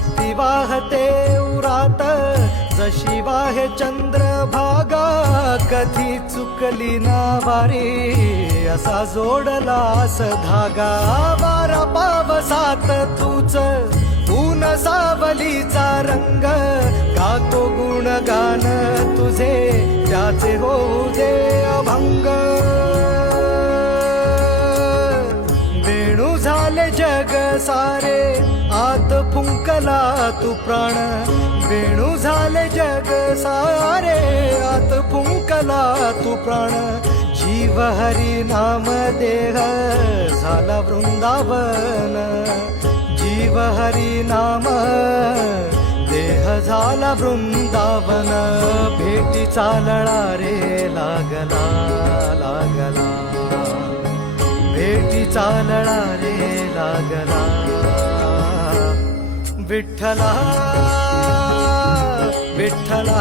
भक्ती वाहते उरात जशी वाहे चंद्रभागा, कधी चुकली ना वारी असा जोडलास धागा. वारा पावसात तूच ऊन सावलीचा रंग, गातो गुणगान तुझे त्याचे होऊ दे अभंग. वेणू झाले जग सारे आत फुंकला तू प्राण, वेणू झाले जग सारे आत फुंकला तू प्राण. जीव हरी नाम देह झाला वृंदावन, जीव हरी नाम देह झाला वृंदावन. भेटीचा लळा रे लागला लागला, भेटीचा लळा रे लागला. विठ्ठला विठ्ठला